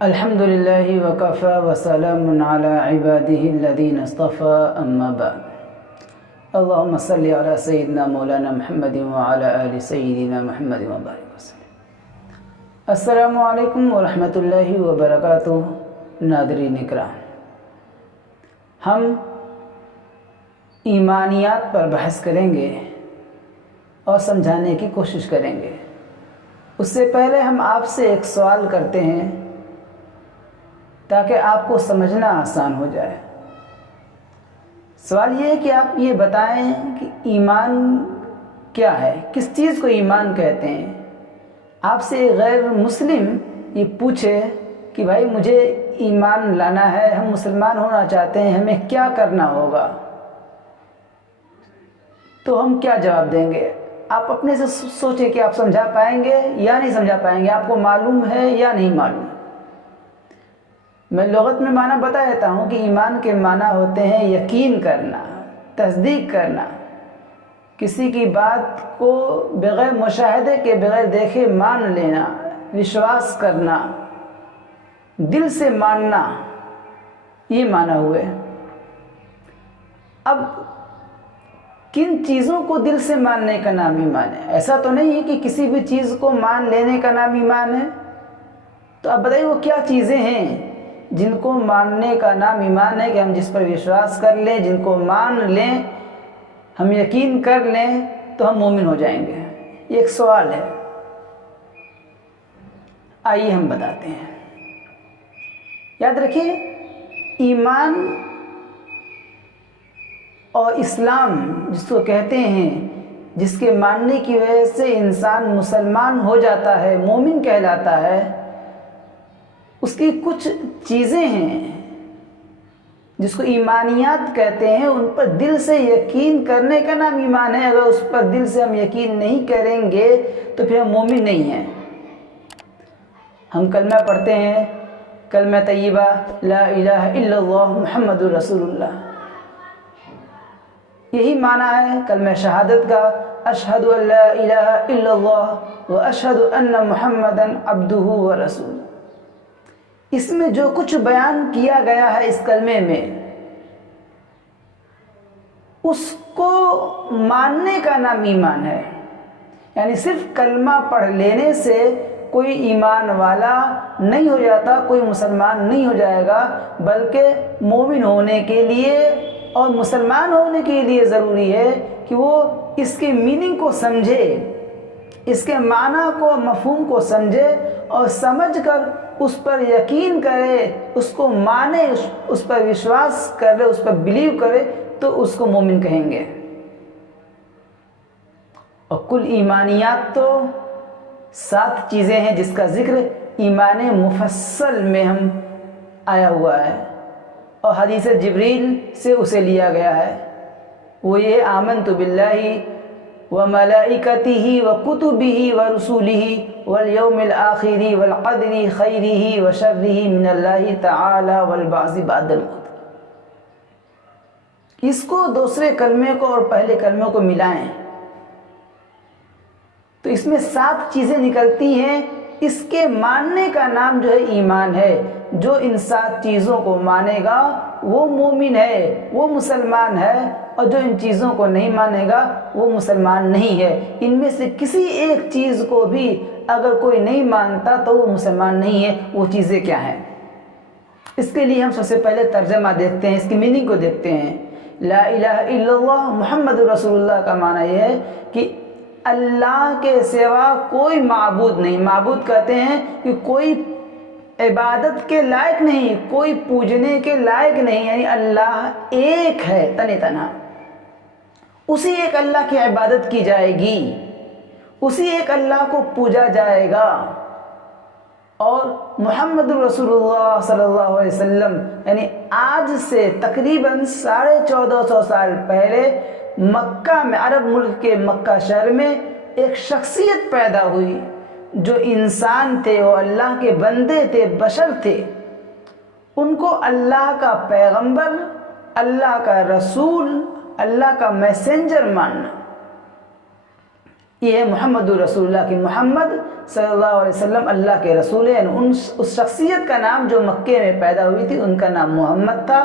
الحمد للہ وکفى وسلام علی عباده الذین اصطفى اما بعد اللهم صل علی سیدنا مولانا محمد وعلى آل سیدنا محمد وبارک وسلم۔ السلام علیکم ورحمۃ اللہ وبرکاتہ۔ ناظرین اکرام، ہم ایمانیات پر بحث کریں گے اور سمجھانے کی کوشش کریں گے۔ اس سے پہلے ہم آپ سے ایک سوال کرتے ہیں تاکہ آپ کو سمجھنا آسان ہو جائے۔ سوال یہ ہے کہ آپ یہ بتائیں کہ ایمان کیا ہے، کس چیز کو ایمان کہتے ہیں۔ آپ سے غیر مسلم یہ پوچھے کہ بھائی مجھے ایمان لانا ہے، ہم مسلمان ہونا چاہتے ہیں، ہمیں کیا کرنا ہوگا، تو ہم کیا جواب دیں گے؟ آپ اپنے سے سوچیں کہ آپ سمجھا پائیں گے یا نہیں سمجھا پائیں گے، آپ کو معلوم ہے یا نہیں معلوم۔ میں لغت میں معنی بتا دیتا ہوں کہ ایمان کے معنی ہوتے ہیں یقین کرنا، تصدیق کرنا، کسی کی بات کو بغیر مشاہدے کے، بغیر دیکھے مان لینا، وشواس کرنا، دل سے ماننا، یہ معنی ہوئے۔ اب کن چیزوں کو دل سے ماننے کا نام ایمان ہے؟ ایسا تو نہیں ہے کہ کسی بھی چیز کو مان لینے کا نام ایمان ہے۔ تو اب بتائیے وہ کیا چیزیں ہیں جن کو ماننے کا نام ایمان ہے، کہ ہم جس پر وشواس کر لیں، جن کو مان لیں، ہم یقین کر لیں تو ہم مومن ہو جائیں گے؟ یہ ایک سوال ہے، آئیے ہم بتاتے ہیں۔ یاد رکھیے، ایمان اور اسلام جس کو کہتے ہیں، جس کے ماننے کی وجہ سے انسان مسلمان ہو جاتا ہے، مومن کہلاتا ہے، اس کی کچھ چیزیں ہیں جس کو ایمانیات کہتے ہیں، ان پر دل سے یقین کرنے کا نام ایمان ہے۔ اگر اس پر دل سے ہم یقین نہیں کریں گے تو پھر ہم مومن نہیں ہیں۔ ہم کلمہ پڑھتے ہیں، کلمہ طیبہ لا الہ الا اللہ محمد رسول اللہ، یہی معنی ہے کلمہ شہادت کا، اشہد ان لا الہ الا اللہ و اشہد ان محمدا عبدہ و رسول۔ اس میں جو کچھ بیان کیا گیا ہے اس کلمے میں، اس کو ماننے کا نام ایمان ہے۔ یعنی صرف کلمہ پڑھ لینے سے کوئی ایمان والا نہیں ہو جاتا، کوئی مسلمان نہیں ہو جائے گا، بلکہ مومن ہونے کے لیے اور مسلمان ہونے کے لیے ضروری ہے کہ وہ اس کے میننگ کو سمجھے، اس کے معنی کو، مفہوم کو سمجھے اور سمجھ کر اس پر یقین کرے، اس کو مانے، اس پر وشواس کرے، اس پر بلیو کرے، تو اس کو مومن کہیں گے۔ اور کل ایمانیات تو 7 چیزیں ہیں جس کا ذکر ایمان مفصل میں ہم آیا ہوا ہے، اور حدیث جبریل سے اسے لیا گیا ہے۔ وہ یہ آمنت باللہ وملائکتہ وکتبہ ورسولہ والیوم الآخر والقدر خیرہ وشرہ من اللہ تعالی والبعث بعد الموت۔ اس کو دوسرے کلمے کو اور پہلے کلمے کو ملائیں تو اس میں 7 چیزیں نکلتی ہیں۔ اس کے ماننے کا نام جو ہے ایمان ہے۔ جو ان 7 چیزوں کو مانے گا وہ مومن ہے، وہ مسلمان ہے، اور جو ان چیزوں کو نہیں مانے گا وہ مسلمان نہیں ہے۔ ان میں سے کسی ایک چیز کو بھی اگر کوئی نہیں مانتا تو وہ مسلمان نہیں ہے۔ وہ چیزیں کیا ہیں؟ اس کے لیے ہم سب سے پہلے ترجمہ دیکھتے ہیں، اس کی میننگ کو دیکھتے ہیں۔ لا الہ الا اللہ محمد رسول اللہ کا معنی یہ ہے کہ اللہ کے سوا کوئی معبود نہیں۔ معبود کہتے ہیں کہ کوئی عبادت کے لائق نہیں، کوئی پوجنے کے لائق نہیں، یعنی اللہ ایک ہے، تن تنہا، اسی ایک اللہ کی عبادت کی جائے گی، اسی ایک اللہ کو پوجا جائے گا۔ اور محمد رسول اللہ صلی اللہ علیہ وسلم، یعنی آج سے تقریباً 1450 سال پہلے مکہ میں، عرب ملک کے مکہ شہر میں ایک شخصیت پیدا ہوئی جو انسان تھے، وہ اللہ کے بندے تھے، بشر تھے۔ ان کو اللہ کا پیغمبر، اللہ کا رسول، اللہ کا میسنجر ماننا، یہ ہے محمد رسول اللہ کی محمد صلی اللہ علیہ وسلم اللہ کے رسول ہیں. اس شخصیت کا نام جو مکے میں پیدا ہوئی تھی ان کا نام محمد تھا.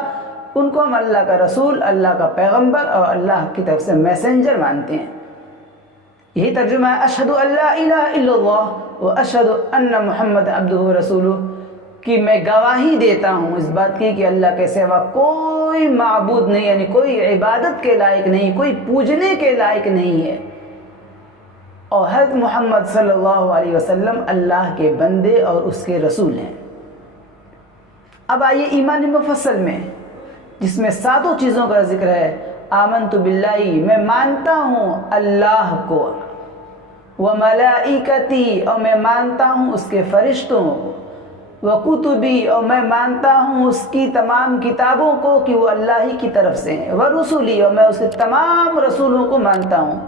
ان کو ہم اللہ کا رسول، اللہ کا پیغمبر اور اللہ کی طرف سے میسنجر مانتے ہیں. یہی ترجمہ ہے اشہد ان لا الہ الا اللہ و اشہد ان محمد عبدہ و رسولہ، کہ میں گواہی دیتا ہوں اس بات کی کہ اللہ کے سوا کوئی معبود نہیں، یعنی کوئی عبادت کے لائق نہیں، کوئی پوجنے کے لائق نہیں ہے، اور حضرت محمد صلی اللہ علیہ وسلم اللہ کے بندے اور اس کے رسول ہیں. اب آئیے ایمان مفصل میں، جس میں 7 چیزوں کا ذکر ہے. آمنت باللہ، میں مانتا ہوں اللہ کو، وملائکتی، اور میں مانتا ہوں اس کے فرشتوں کو، وکتبی، اور میں مانتا ہوں اس کی تمام کتابوں کو کہ وہ اللہ ہی کی طرف سے ہیں، ورسولی، اور میں اس کے تمام رسولوں کو مانتا ہوں،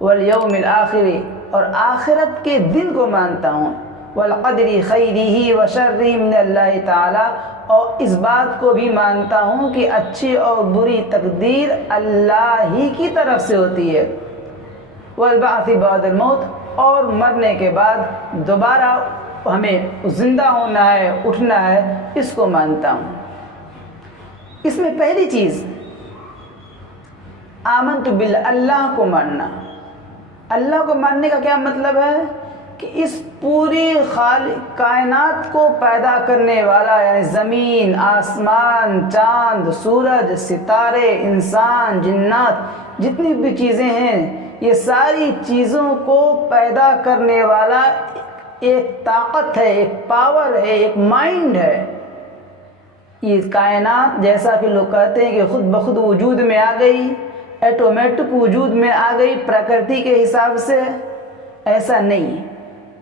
والیوم الآخر، اور آخرت کے دن کو مانتا ہوں، والقدر خیرہ وشرہ من اللہ تعالی، اور اس بات کو بھی مانتا ہوں کہ اچھی اور بری تقدیر اللہ ہی کی طرف سے ہوتی ہے، والبعث بعد الموت، اور مرنے کے بعد دوبارہ ہمیں زندہ ہونا ہے، اٹھنا ہے، اس کو مانتا ہوں. اس میں پہلی چیز آمنت باللہ، اللہ کو ماننا. اللہ کو ماننے کا کیا مطلب ہے کہ اس پوری کائنات کو پیدا کرنے والا، یعنی زمین، آسمان، چاند، سورج، ستارے، انسان، جنات، جتنی بھی چیزیں ہیں، یہ ساری چیزوں کو پیدا کرنے والا ایک طاقت ہے، ایک پاور ہے، ایک مائنڈ ہے. یہ کائنات جیسا کہ لوگ کہتے ہیں کہ خود بخود وجود میں آ گئی، ایٹومیٹک وجود میں آ گئی پرکرتی کے حساب سے، ایسا نہیں،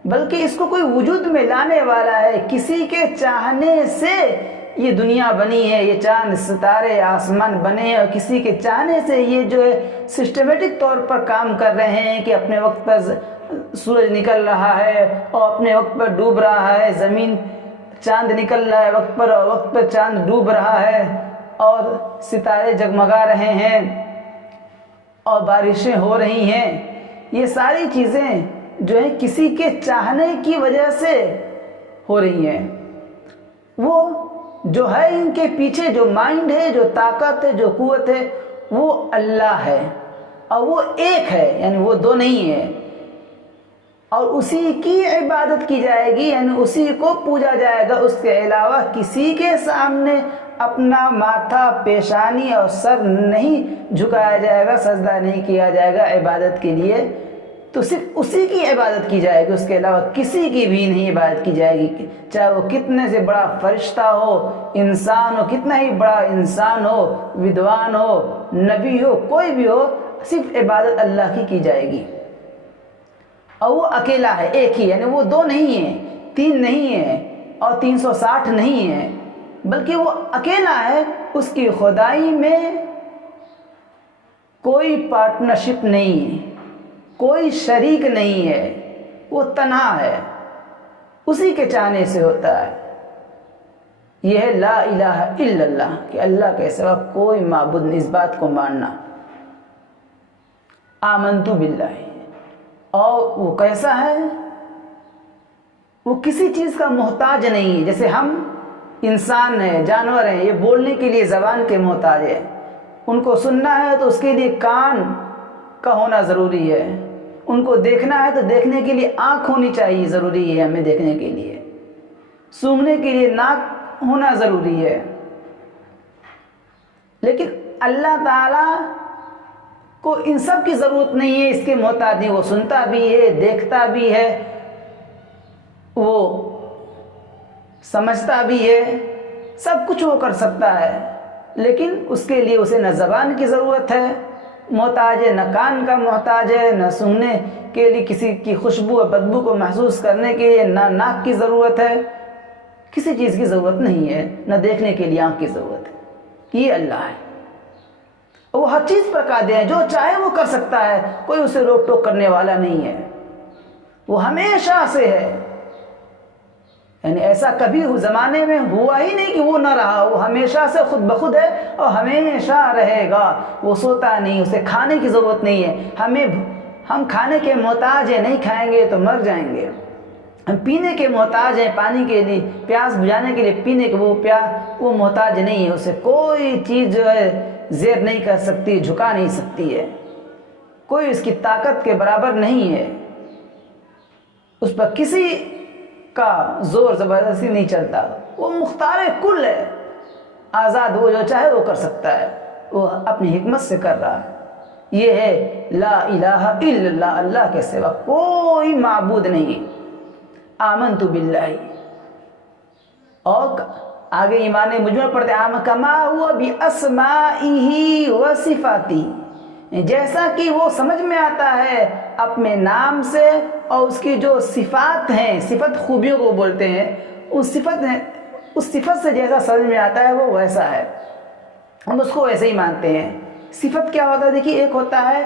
بلکہ اس کو کوئی وجود میں لانے والا ہے. کسی کے چاہنے سے یہ دنیا بنی ہے، یہ چاند ستارے آسمان بنے ہیں، اور کسی کے چاہنے سے یہ جو ہے سسٹمیٹک طور پر کام کر رہے ہیں کہ اپنے وقت پر سورج نکل رہا ہے اور اپنے وقت پر ڈوب رہا ہے، زمین، چاند نکل رہا ہے وقت پر اور وقت پر چاند ڈوب رہا ہے، اور ستارے جگمگا رہے ہیں اور بارشیں ہو رہی ہیں. یہ ساری چیزیں جو ہیں کسی کے چاہنے کی وجہ سے ہو رہی ہیں. وہ جو ہے ان کے پیچھے جو مائنڈ ہے، جو طاقت ہے، جو قوت ہے، وہ اللہ ہے، اور وہ ایک ہے، یعنی وہ دو نہیں ہے، اور اسی کی عبادت کی جائے گی، یعنی اسی کو پوجا جائے گا. اس کے علاوہ کسی کے سامنے اپنا ماتھا، پیشانی اور سر نہیں جھکایا جائے گا، سجدہ نہیں کیا جائے گا عبادت کے لیے. تو صرف اسی کی عبادت کی جائے گی، اس کے علاوہ کسی کی بھی نہیں عبادت کی جائے گی، چاہے وہ کتنے سے بڑا فرشتہ ہو، انسان ہو، کتنا ہی بڑا انسان ہو، ودوان ہو، نبی ہو، کوئی بھی ہو، صرف عبادت اللہ کی جائے گی. اور وہ اکیلا ہے، ایک ہی، یعنی وہ 2 نہیں ہیں، 3 نہیں ہیں، اور 360 نہیں ہیں، بلکہ وہ اکیلا ہے. اس کی خدائی میں کوئی پارٹنرشپ نہیں ہے، کوئی شریک نہیں ہے، وہ تنہا ہے، اسی کے چاہنے سے ہوتا ہے. یہ ہے لا الہ الا اللہ، کہ اللہ کے سوا کوئی معبود نہیں، اس بات کو ماننا. آمنت باللہ، اور وہ کیسا ہے؟ وہ کسی چیز کا محتاج نہیں ہے. جیسے ہم انسان ہیں، جانور ہیں، یہ بولنے کے لیے زبان کے محتاج ہے. ان کو سننا ہے تو اس کے لیے کان کا ہونا ضروری ہے، ان کو دیکھنا ہے تو دیکھنے کے لیے آنکھ ہونی چاہیے، ضروری ہے ہمیں دیکھنے کے لیے. سونگھنے کے لیے ناک ہونا ضروری ہے. لیکن اللہ تعالیٰ کو ان سب کی ضرورت نہیں ہے، اس کے محتاج نہیں. وہ سنتا بھی ہے، دیکھتا بھی ہے، وہ سمجھتا بھی ہے، سب کچھ وہ کر سکتا ہے. لیکن اس کے لیے اسے نہ زبان کی ضرورت ہے، محتاج ہے، نہ کان کا محتاج ہے، نہ سننے کے لیے کسی کی خوشبو اور بدبو کو محسوس کرنے کے لیے نہ ناک کی ضرورت ہے، کسی چیز کی ضرورت نہیں ہے، نہ دیکھنے کے لیے آنکھ کی ضرورت ہے. یہ اللہ ہے، وہ ہر چیز پر قادر ہے، جو چاہے وہ کر سکتا ہے، کوئی اسے روک ٹوک کرنے والا نہیں ہے. وہ ہمیشہ سے ہے، یعنی ایسا کبھی زمانے میں ہوا ہی نہیں کہ وہ نہ رہا. وہ ہمیشہ سے خود بخود ہے اور ہمیشہ رہے گا. وہ سوتا نہیں، اسے کھانے کی ضرورت نہیں ہے. ہم کھانے کے محتاج ہیں، نہیں کھائیں گے تو مر جائیں گے۔ ہم پینے کے محتاج ہیں، پانی کے لیے پیاس بجھانے کے لیے پینے کے وہ محتاج نہیں ہے، اسے کوئی چیز جو ہے زیر نہیں کر سکتی، جھکا نہیں سکتی ہے، کوئی اس کی طاقت کے برابر نہیں ہے، اس پر کسی کا زور زبردستی نہیں چلتا، وہ مختار کل ہے، آزاد، وہ جو چاہے وہ کر سکتا ہے، وہ اپنی حکمت سے کر رہا ہے۔ یہ ہے لا الہ الا اللہ، اللہ کے سوا کوئی معبود نہیں۔ آمنت باللہ، اور آگے ایمان مجمل پڑھتے ہیں، کما ہوا باسمائہ و صفاتہ، جیسا کہ وہ سمجھ میں آتا ہے اپنے نام سے اور اس کی جو صفات ہیں، صفت خوبیوں کو بولتے ہیں، اس صفت سے جیسا سمجھ میں آتا ہے وہ ویسا ہے، ہم اس کو ویسے ہی مانتے ہیں۔ صفت کیا ہوتا ہے؟ دیکھیے، ایک ہوتا ہے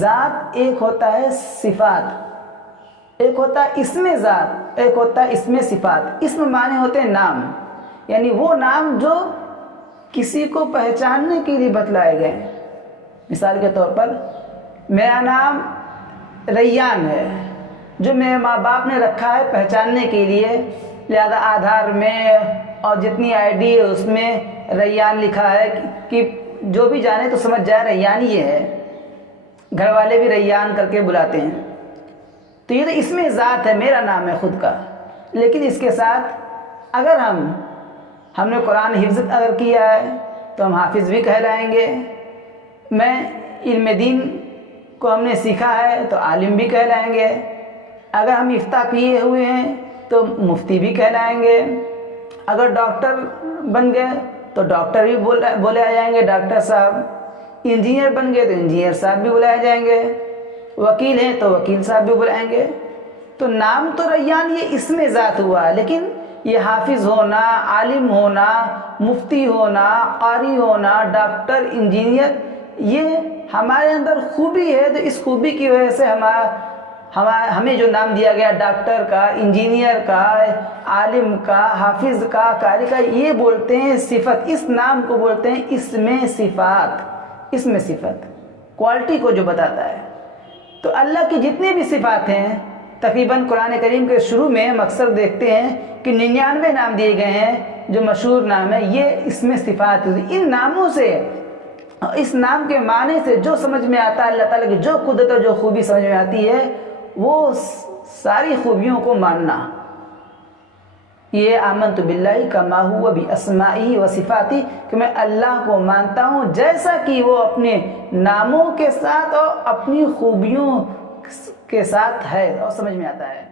ذات، ایک ہوتا ہے صفات، ایک ہوتا ہے اسم ذات، ایک ہوتا ہے اسم صفات۔ اسم معنی ہوتے ہیں نام، یعنی وہ نام جو کسی کو پہچاننے کے لیے بتلائے گئے۔ مثال کے طور پر میرا نام ریان ہے، جو میرے ماں باپ نے رکھا ہے پہچاننے کے لیے، لہذا آدھار میں اور جتنی آئی ڈی ہے اس میں ریان لکھا ہے کہ جو بھی جانے تو سمجھ جائے ریان یہ ہے، گھر والے بھی ریان کر کے بلاتے ہیں۔ تو یہ تو اس میں ذات ہے، میرا نام ہے خود کا، لیکن اس کے ساتھ اگر ہم نے قرآن حفظ اگر کیا ہے تو ہم حافظ بھی کہلائیں گے، میں علم دین کو ہم نے سیکھا ہے تو عالم بھی کہلائیں گے، اگر ہم افتاء کیے ہوئے ہیں تو مفتی بھی کہلائیں گے، اگر ڈاکٹر بن گئے تو ڈاکٹر بھی بولے جائیں گے، ڈاکٹر صاحب، انجینئر بن گئے تو انجینئر صاحب بھی بلائے جائیں گے، وکیل ہیں تو وکیل صاحب بھی بلائیں گے۔ تو نام تو ریان یہ اسم ذات ہوا، لیکن یہ حافظ ہونا، عالم ہونا، مفتی ہونا، قاری ہونا، ڈاکٹر، انجینئر، یہ ہمارے اندر خوبی ہے، تو اس خوبی کی وجہ سے ہمیں جو نام دیا گیا ڈاکٹر کا، انجینئر کا، عالم کا، حافظ کا، قاری کا، یہ بولتے ہیں صفت، اس نام کو بولتے ہیں اسم صفات، اسم صفت، کوالٹی کو جو بتاتا ہے۔ تو اللہ کی جتنی بھی صفات ہیں، تقریباً قرآن کریم کے شروع میں ہم اکثر دیکھتے ہیں کہ 99 نام دیے گئے ہیں جو مشہور نام ہے، یہ اسم صفات۔ ان ناموں سے، اس نام کے معنی سے جو سمجھ میں آتا ہے، اللہ تعالیٰ کی جو قدرت اور جو خوبی سمجھ میں آتی ہے، وہ ساری خوبیوں کو ماننا، یہ آمنت باللہ کما ہوا باسمائہ و صفاتہ، کہ میں اللہ کو مانتا ہوں جیسا کہ وہ اپنے ناموں کے ساتھ اور اپنی خوبیوں کے ساتھ ہے اور سمجھ میں آتا ہے۔